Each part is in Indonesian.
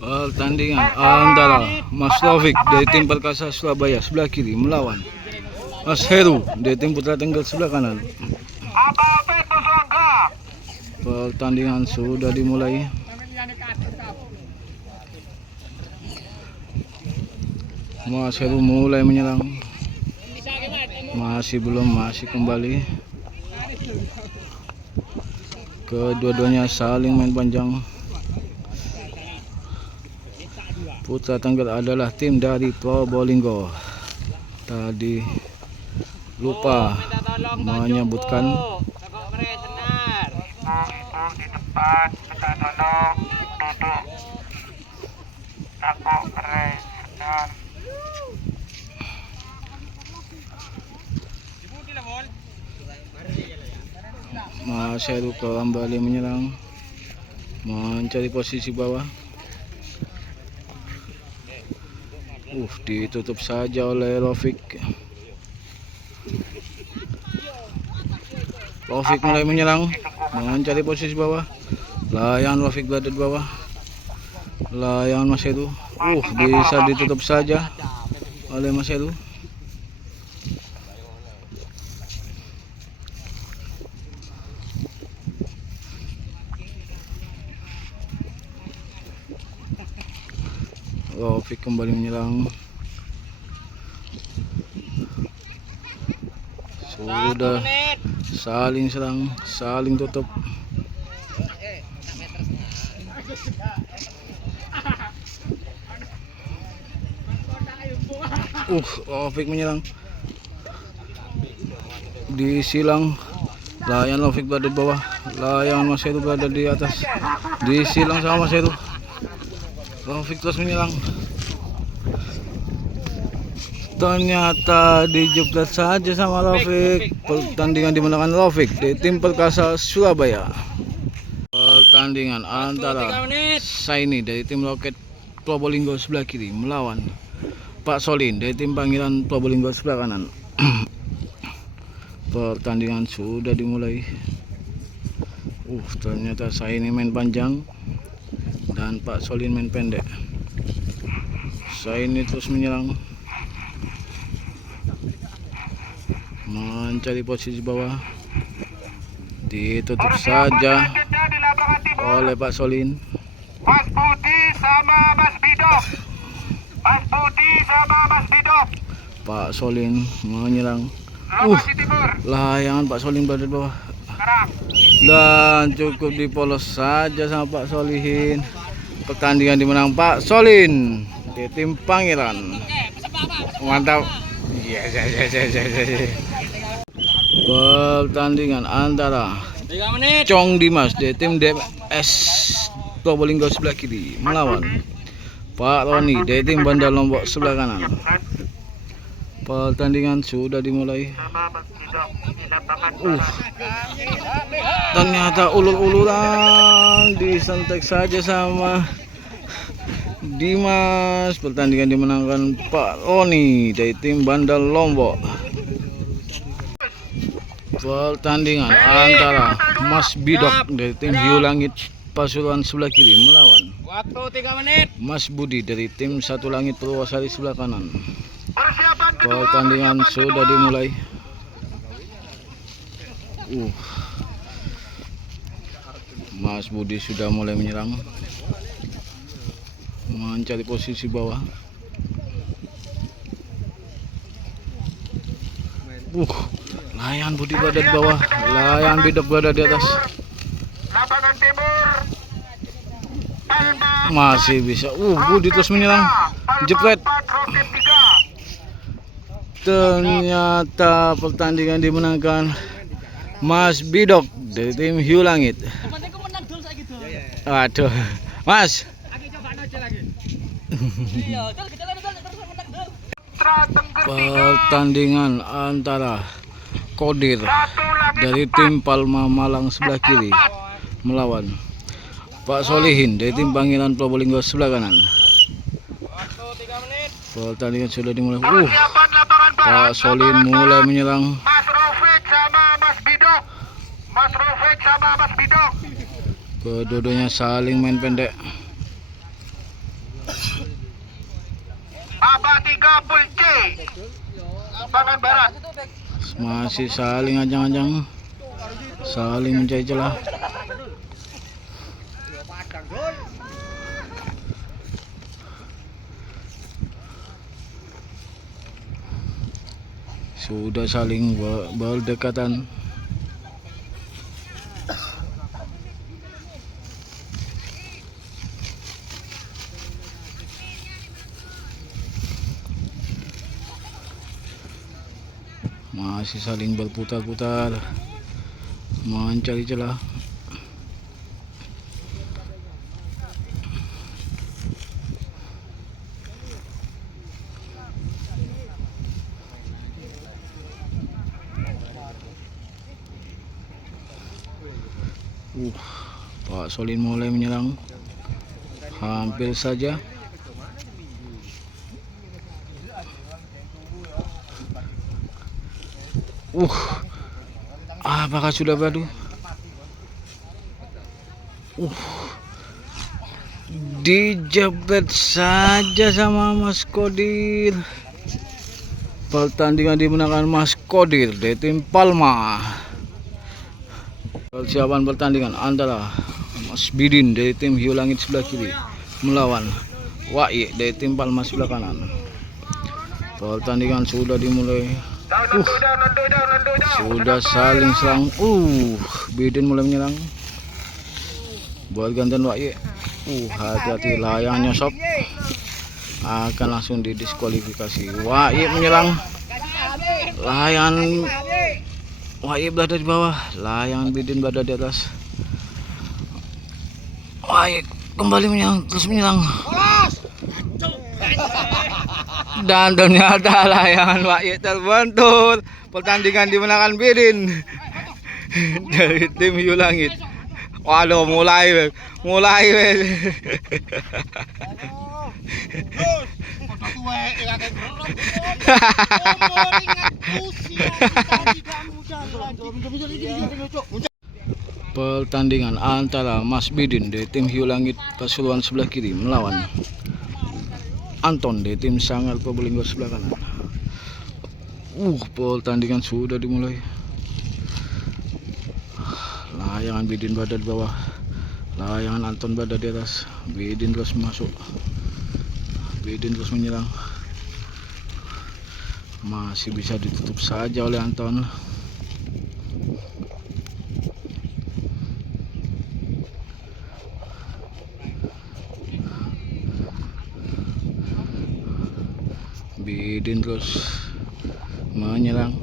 Pertandingan antara Mas Taufik dari tim Perkasa Surabaya sebelah kiri melawan Mas Heru dari tim Putra Tengger sebelah kanan. Pertandingan sudah dimulai. Mas Heru mulai menyerang. Masih kembali. Kedua-duanya saling main panjang. Putra Tengger adalah tim dari Probolinggo. Tadi lupa menyebutkan. Di depan, minta tolong duduk. Takut keren, benar. Mas Heru kembali menyerang, mencari posisi bawah. Ditutup saja oleh Rafiq. Rafiq mulai menyerang, mencari posisi bawah. Layangan Rafiq berada di bawah. Layangan Mas Heru. Bisa ditutup saja oleh Mas Heru. Rafiq kembali menyerang. Sudah saling serang, saling tutup. Rafiq menyerang. Disilang. Layan Rafiq berada di bawah. Layan Mas Heru berada di atas. Disilang sama Mas Heru. Rafiq terus menyerang. Ternyata dijebret saja sama Rafiq. Pertandingan dimenangkan Rafiq di tim Perkasa Surabaya. Pertandingan antara Saini dari tim Roket Probolinggo sebelah kiri melawan Pak Solin dari tim Pangeran Probolinggo sebelah kanan. Pertandingan sudah dimulai. Ternyata Saini main panjang dan Pak Solin main pendek. Saini terus menyerang, mencari posisi bawah. Ditutup saja oleh Pak Solin. Mas Budi sama Mas Bidok. Mas Budi sama Mas Bidok. Pak Solin menyerang. Layangan Pak Solin berada di bawah. Dan cukup dipolos saja sama Pak Solin. Pertandingan dimenang Pak Solin di tim Pangeran. Mantap. Yes. Pertandingan antara Cong Dimas di tim DMS Probolinggo sebelah kiri melawan Pak Roni di tim Bandar Lombok sebelah kanan. Pertandingan sudah dimulai. Ternyata ulur-uluran disentek saja sama Dimas. Pertandingan dimenangkan Pak Roni dari tim Bandar Lombok. Pertandingan antara Mas Bidok dari tim Hiu Langit Pasuruan sebelah kiri melawan Mas Budi dari tim Satu Langit Purwosari sebelah kanan. Pertandingan sudah dimulai. Mas Budi sudah mulai menyerang, mencari posisi bawah. Layan Budi berada di bawah, layan Bidok berada di atas. Lapangan timur. Masih bisa. Budi terus menyerang. Jepret. Ternyata pertandingan dimenangkan Mas Bidok dari tim Hiu Langit. Waduh, Mas. Pertandingan antara Kodir dari tim Palma Malang sebelah kiri melawan Pak Solihin dari tim Pangeran Probolinggo sebelah kanan. Pertandingan sudah dimulai. Pak Solihin mulai menyerang. Mas Rofik sama Mas Bidok. Mas Rofik sama Mas Bidok. Kedua-duanya saling main pendek. Abah 30 C. Lapangan barat. Masih saling ajang-ajang, saling mencari celah. Sudah saling berdekatan. Masih saling berputar-putar, mencari celah. Pak Solin mulai menyerang, hampir saja. Apakah sudah beradu? Dijebret saja sama Mas Kodir. Pertandingan dimenangkan Mas Kodir dari tim Palma. Persiapan pertandingan antara Mas Bidin dari tim Hiu Langit sebelah kiri melawan Wai dari tim Palma sebelah kanan. Pertandingan sudah dimulai. Sudah saling serang. Bidin mulai menyerang. Buat gantian Wai. Hati-hati, layang nyosop. Akan langsung didiskualifikasi. Wai menyerang. Layan Wai berada di bawah, layang Bidin berada di atas. Wai kembali menyerang, terus menyerang. Dan ternyata layangan Wai terbentur. Pertandingan dimenangkan Bidin dari tim Hiu Langit. Waduh, mulai. Pertandingan antara Mas Bidin dari tim Hiu Langit Pasuruan sebelah kiri melawan Anton dari tim Sanggar Probolinggo sebelah kanan. Pertandingan sudah dimulai. Layangan Bidin berada di bawah, layangan Anton berada di atas. Bidin terus masuk, Bidin terus menyerang. Masih bisa ditutup saja oleh Anton. Bidin terus menyerang.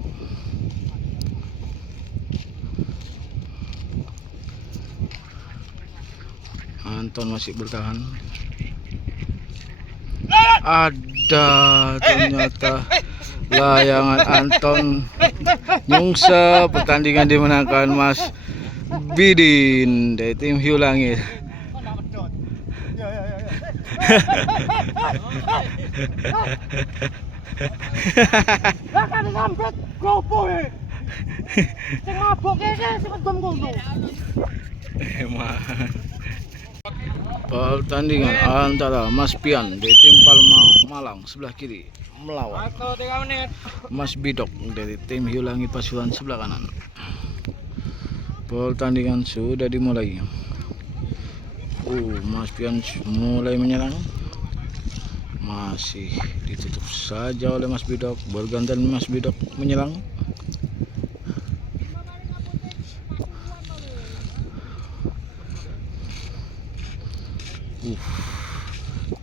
Anton masih bertahan. Ada ternyata layangan Anton nyungsep. Pertandingan dimenangkan Mas Bidin dari tim Hiu Langit. Pertandingan antara Mas Pian dari tim Palma Malang sebelah kiri melawan Mas Bidok dari tim Hiu Langit Pasuruan sebelah kanan. Pertandingan sudah dimulai. Mas Pian mulai menyerang. Masih ditutup saja oleh Mas Bidok. Bergantian Mas Bidok menyerang.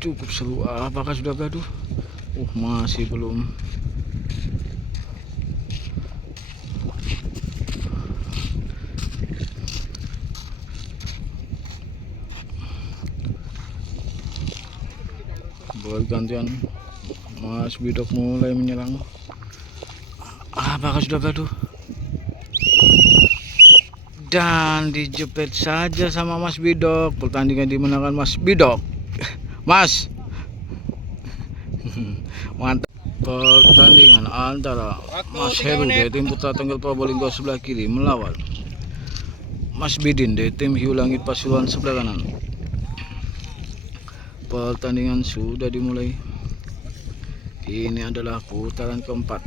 Cukup seru. Apakah sudah gaduh? Masih belum. Bergantian Mas Bidok mulai menyerang. Apakah sudah gaduh? Dan dijepit saja sama Mas Bidok. Pertandingan dimenangkan Mas Bidok. Mas mantap. Pertandingan antara Mas Heru dari tim Putra Tunggal Probolinggo sebelah kiri melawan Mas Bidin dari tim Hiu Langit Pasuruan sebelah kanan. Pertandingan sudah dimulai. Ini adalah putaran keempat.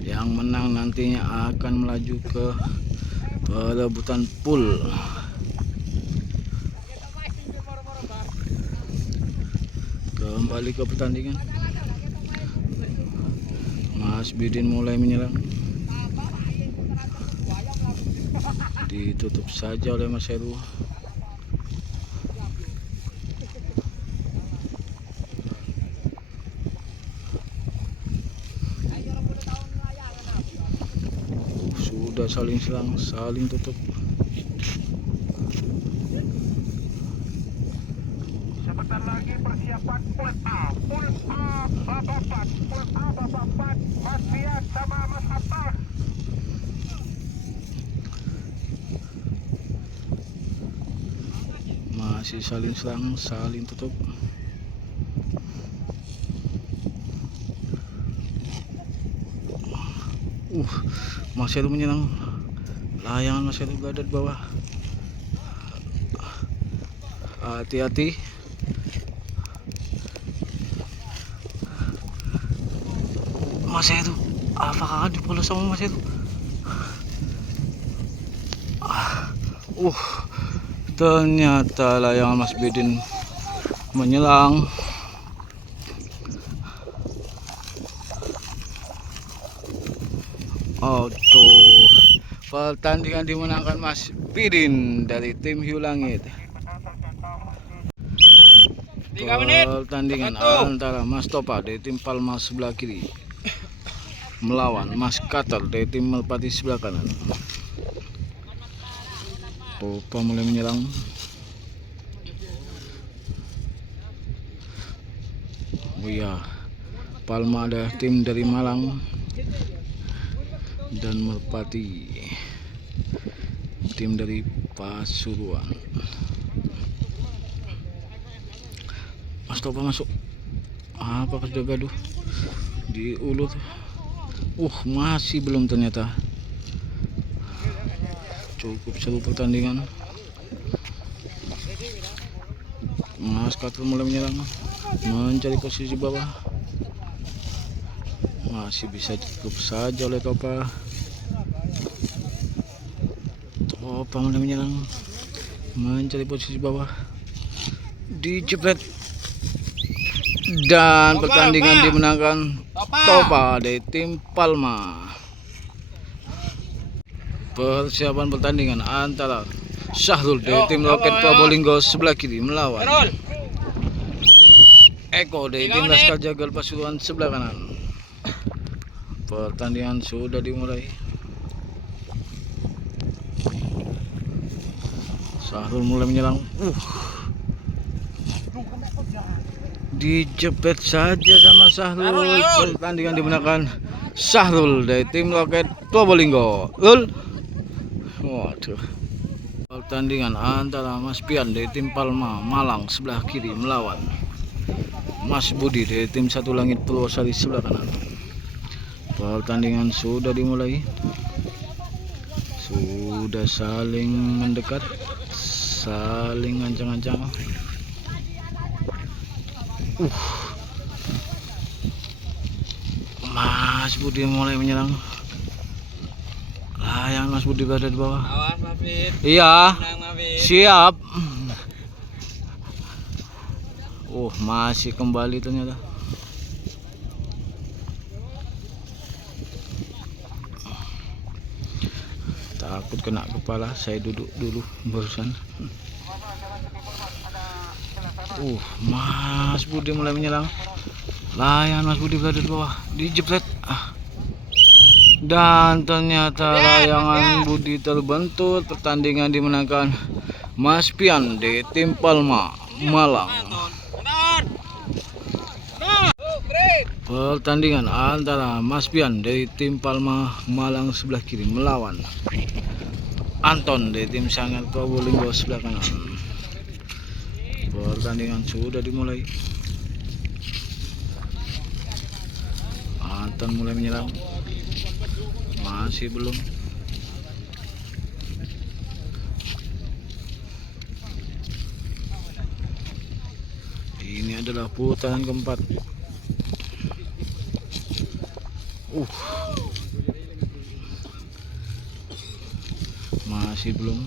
Yang menang nantinya akan melaju ke perebutan pool. Kembali ke pertandingan. Mas Bidin mulai menyerang. Ditutup saja oleh Mas Heru. Sudah saling serang, saling tutup. Sebentar lagi persiapan pull up bapak Mas Pian sama Mas Atta. Masih saling serang, saling tutup. Mas Heru menyerang. Layangan Mas Heru berada di bawah. Hati-hati. Mas Heru, apakah akan dipolos sama Mas Heru? Ternyata layangan Mas Bidin menyerang. Pertandingan dimenangkan Mas Bidin dari tim Hiu Langit. 3 menit. Pertandingan antara Mas Topa dari tim Palma sebelah kiri melawan Mas Katar dari tim Merpati sebelah kanan. Topa mulai menyerang. Palma ada tim dari Malang dan Merpati tim dari Pasuruan. Mas Topa masuk. Apakah sudah gaduh? Diulur. Masih belum ternyata. Cukup seru pertandingan. Mas Katul mulai menyerang, mencari posisi bawah. Masih bisa cukup saja oleh Topa. Topa mulai menyerang, mencari posisi bawah. Dijepret. Dan pertandingan dimenangkan Topa dari tim Palma. Persiapan pertandingan antara Syahrul dari tim Roket Probolinggo sebelah kiri melawan Eko dari tim Laskar Jagal Pasuruan sebelah kanan. Pertandingan sudah dimulai. Syahrul mulai menyerang. Dijepet saja sama Syahrul. Pertandingan dimenangkan Syahrul dari tim Roket Probolinggo. Waduh. Pertandingan antara Mas Pian dari tim Palma Malang sebelah kiri melawan Mas Budi dari tim Satu Langit Purwosari sebelah kanan. Pertandingan sudah dimulai. Sudah saling mendekat, saling ancang-ancang. Mas Budi mulai menyerang. Layangan Mas Budi berada di bawah. Awas Mas Fit. Iya. Tenang Mas Fit. Siap. Masih kembali ternyata. Takut kena kepala, saya duduk dulu barusan. Mas Budi mulai menyerang. Layangan Mas Budi berada di bawah, dijepret. Dan ternyata layangan Budi terbentur. Pertandingan dimenangkan Mas Pian di tim Palma Malang. Pertandingan antara Mas Pian dari tim Palma Malang sebelah kiri melawan Anton dari tim Sanggar Probolinggo sebelah kanan. Pertandingan sudah dimulai. Anton mulai menyerang. Masih belum. Ini adalah putaran keempat. Masih belum.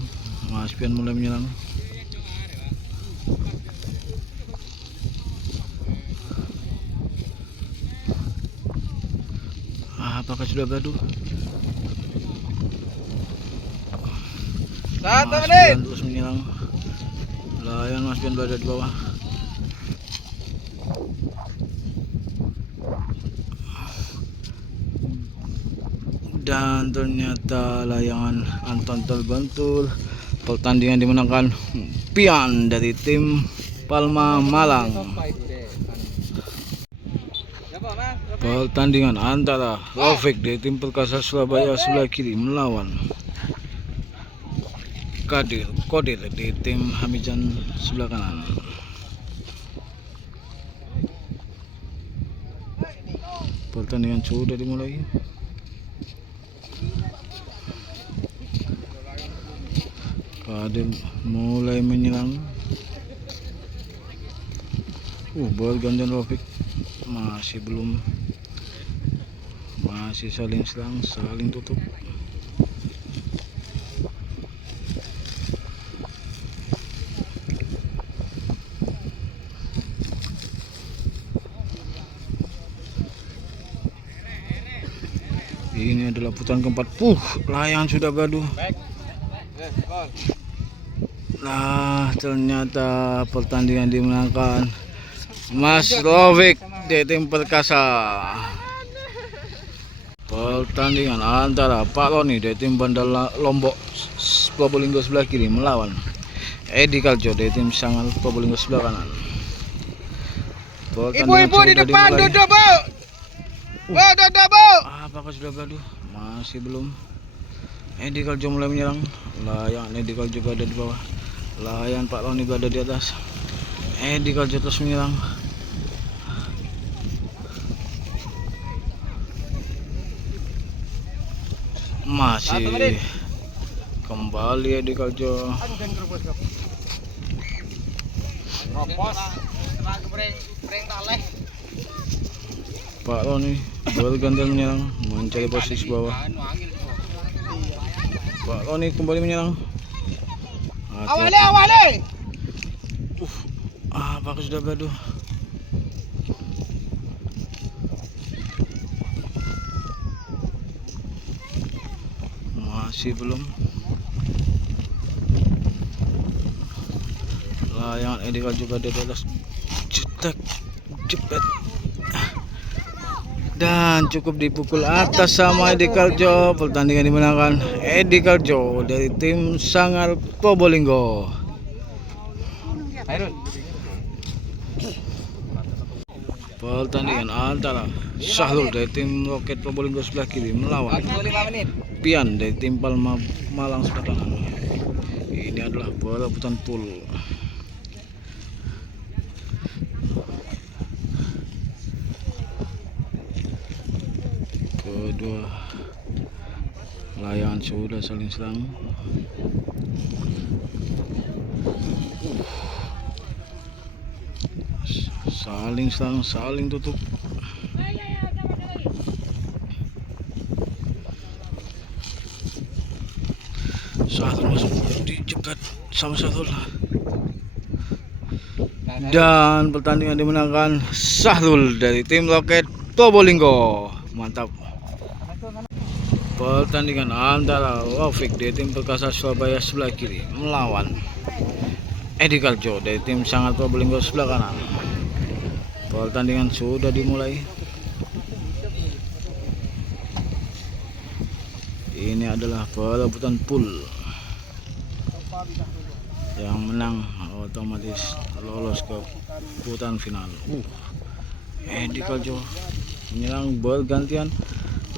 Mas Pian mulai menyerang. Apakah sudah beradu? 1 Mas menit. Pian terus menyerang. Layan Mas Pian berada di bawah. Dan ternyata layangan Anton terbentur. Pertandingan dimenangkan Pian dari tim Palma Malang. Pertandingan antara Rafiq dari tim Perkasa Surabaya sebelah kiri melawan Kodir di tim Hamijan sebelah kanan. Pertandingan sudah dimulai. Kodir mulai menyerang. Bergantian Rafiq. Masih belum. Masih saling serang, saling tutup. Ini adalah putaran keempat. Layangan sudah beradu. Nah, ternyata pertandingan dimenangkan Mas Rafiq di tim Perkasa. Pertandingan antara Pak Roni dari tim Bandar Lombok Probolinggo sebelah kiri melawan Edi Kaljo dari tim Sanggar Probolinggo sebelah kanan. Ibu-ibu di depan duduk, Bu. Duduk, Bu. Apakah sudah beradu? Masih belum. Edi Kaljo mulai menyerang. Layangan Edi Kaljo berada di bawah. Layangan Pak Roni berada di atas. Edi Kaljo terus menyerang. Masih kembali Edi Kaljo. Pak Roni bergantian menyerang, mencari posisi bawah. Pak Roni kembali menyerang. Awali. Apakah sudah beradu? Masih belum. Layangan Edi Kaljo berada di atas. Jepret. Dan cukup dipukul atas sama Edi Kaljo. Pertandingan dimenangkan Edi Kaljo dari tim Sanggar Probolinggo. Pertandingan antara Syahrul dari tim Roket Probolinggo sebelah kiri melawan Pian dari tim Palma Malang sebelah kanan. Ini adalah perebutan pool. Kedua layangan sudah saling serang. Saling serang, saling tutup. Syahrul masuk dicegat sama Syahrul. Dan pertandingan dimenangkan Syahrul dari tim Loket Probolinggo. Mantap. Pertandingan antara Rafiq dari tim Perkasa Surabaya sebelah kiri melawan Edi Kaljo dari tim Sangat Probolinggo sebelah kanan. Pertandingan sudah dimulai. Ini adalah perebutan pool. Yang menang otomatis lolos ke putaran final. Edi Kaljo menyerang bergantian.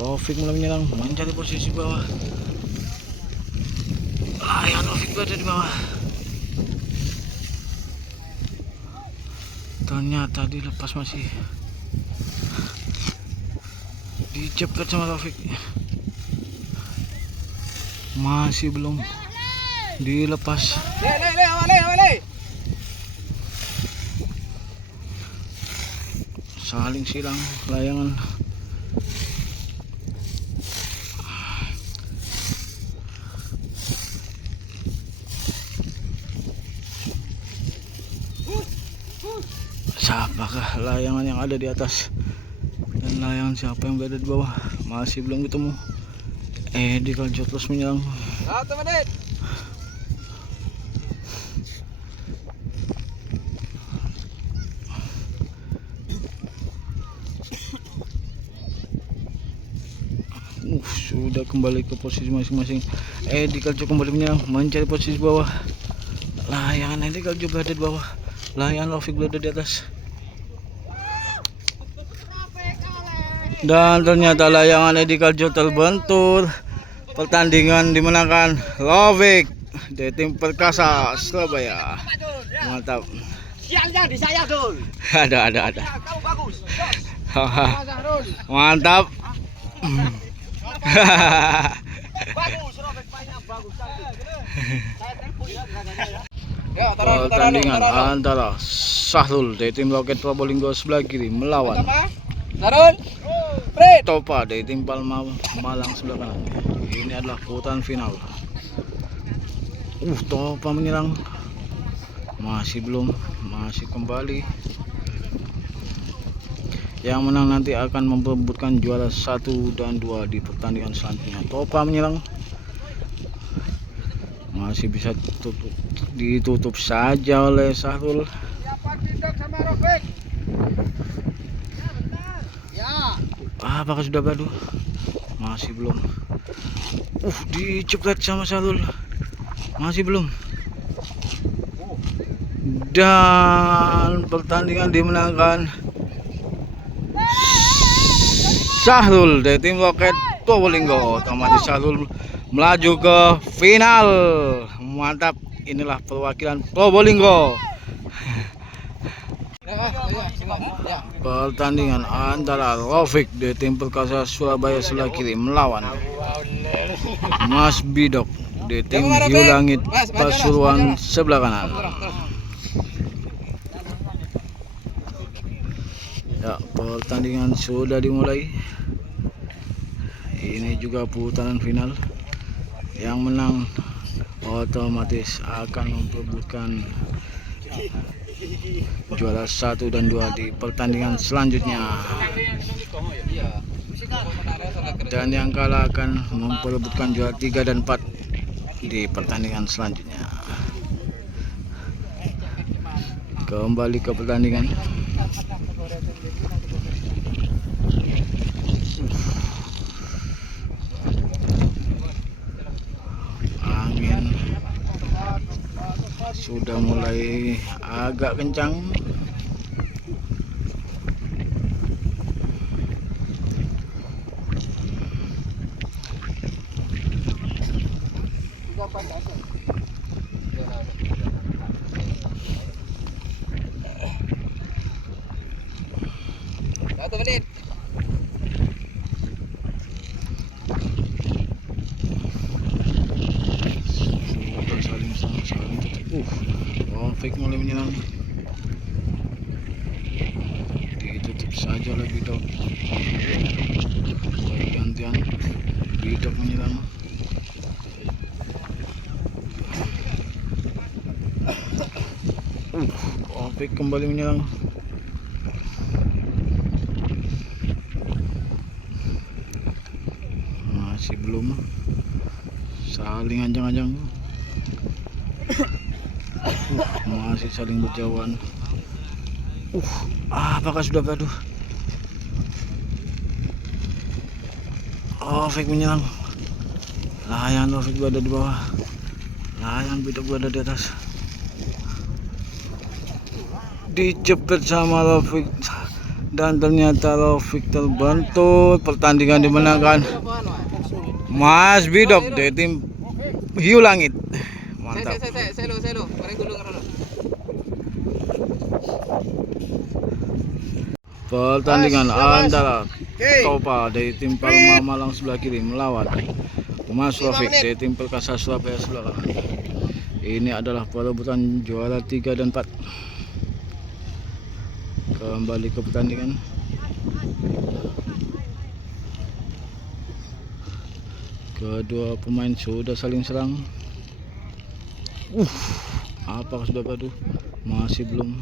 Rafiq mulai menyerang, mencari posisi bawah. Layan Rafiq berada di bawah. Ternyata dilepas, masih dicegat sama Rafiq. Masih belum dilepas. Saling silang layangan. Siapakah layangan yang ada di atas dan layangan siapa yang berada di bawah? Masih belum ketemu. Edi Kaljo terus menyerang. 1 menit. Sudah kembali ke posisi masing-masing. Edi Kaljo kembali menyerang, mencari posisi bawah. Layangan Edi Kaljo berada di bawah, layangan Rafiq berada di atas. Dan ternyata layangan Edi Kaljo terbentur. Pertandingan dimenangkan Rafiq dari tim Perkasa Surabaya. Mantap. Sialnya di saya, Dul. Ada. Kamu bagus. Mantap. Bagus, Robek banyak bagus. Saya telepon ya. Pertandingan antara Syahrul dari tim Loket Probolinggo sebelah kiri melawan Sarul. Fred. Topa dari tim Palma Malang sebelah kanan. Ini adalah putaran final. Topa menyerang. Masih belum, masih kembali. Yang menang nanti akan memperebutkan juara 1 dan 2 di pertandingan selanjutnya. Topa menyerang. Masih bisa ditutup saja oleh Syahrul. Siapa tindak sama Rafiq? Ya. Apakah sudah beradu? Masih belum. Dicegat sama Syahrul. Masih belum. Dan pertandingan dimenangkan Syahrul dari tim Loket Probolinggo. Otomatis Syahrul melaju ke final. Mantap. Inilah perwakilan Probolinggo. Pertandingan antara Rafiq dari tim Perkasa Surabaya sebelah kiri melawan Mas Bidok dari tim Hiu Langit Pasuruan sebelah kanan. Ya, pertandingan sudah dimulai. Ini juga putaran final. Yang menang otomatis akan memperebutkan juara 1 dan 2 di pertandingan selanjutnya. Dan yang kalah akan memperebutkan juara 3 dan 4 di pertandingan selanjutnya. Kembali ke pertandingan. Angin sudah mulai agak kencang. Satu menit. Rafiq mulai menyerang. Ditutup saja oleh Bidok. Gantian Bidok menyerang. Taufik kembali menyerang. Masih belum, saling anjang-anjang. Masih saling berjauhan. Apakah sudah beradu? Taufik menyerang. Layan Taufik berada di bawah. Layan Bidok berada di atas. Dicepet sama Taufik dan ternyata Taufik terbantu. Pertandingan dimenangkan Mas Bidok dari tim Hiu Langit. Mantap. Saya lo. Bareng dulu karena. Pertandingan antara Topa dari tim Palma Malang sebelah kiri melawan Mas Taufik dari tim Perkasa Surabaya sebelah kanan. Ini adalah perebutan juara 3 dan 4. Kembali ke pertandingan. Kedua pemain sudah saling serang. Apakah sudah beradu? Masih belum.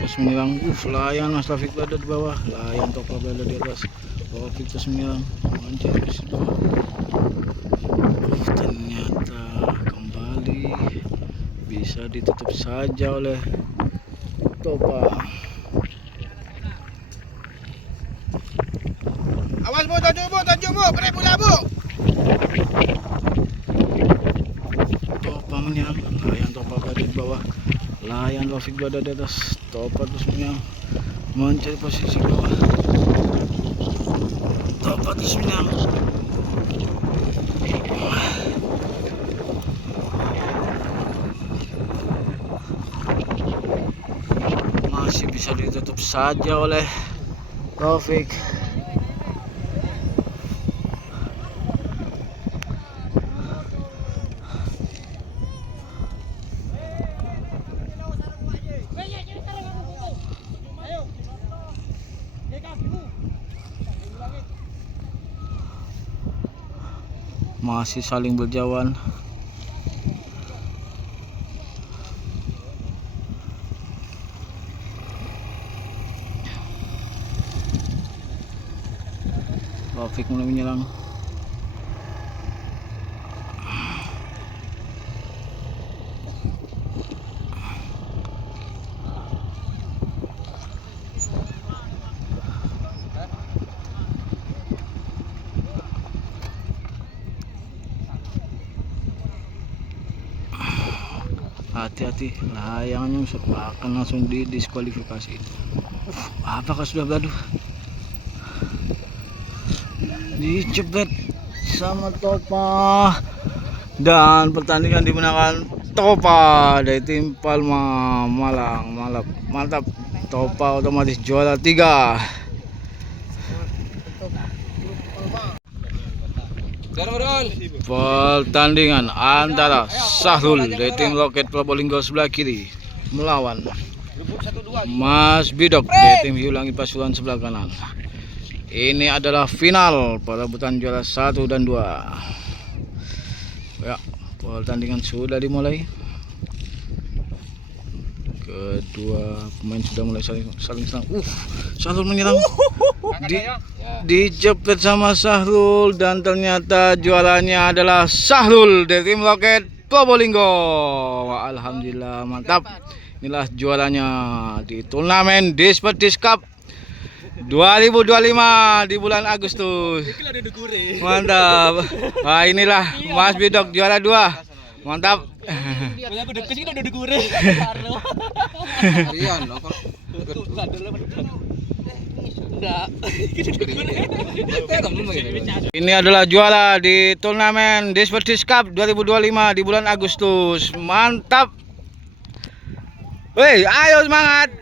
Terus menyerang. Layan Mas Taufik berada di bawah. Layan Topa berada di atas. Taufik terus menyerang. Mancing di situ. Ternyata kembali bisa ditutup saja oleh Topa. Awas bu, tajuk bu, break bola bu. Topa menyerang. Layan Topa berada di bawah. Layan Taufik berada di atas. Topa terus menyerang, mencari posisi bawah. Topa terus menyerang. Masih bisa ditutup saja oleh Taufik. Masih saling berjauhan. Taufik mulai menyerang. Hati-hati, layangannya akan langsung didiskualifikasi. Apakah sudah beradu? Dicepet sama Topa dan pertandingan dimenangkan Topa dari tim Palma Malang. Mantap. Topa otomatis juara 3. Pertandingan antara Sahrul dari tim Roket Probolinggo sebelah kiri melawan Mas Bidok dari tim Hiu Langit Pasuruan sebelah kanan. Ini adalah final perebutan juara 1 dan 2. Ya, pertandingan sudah dimulai. Kedua pemain sudah mulai saling serang. Sahrul menyerang. Dicepet sama Sahrul dan ternyata juaranya adalah Sahrul dari tim Roket Probolinggo. Alhamdulillah, mantap. Inilah juaranya di turnamen Dispetis Cup 2025 di bulan Agustus. Mantap. Wah, inilah Mas Bidok juara 2. Mantap. Ini adalah juara di turnamen Dispetis Cup 2025 di bulan Agustus. Mantap. Ayo semangat.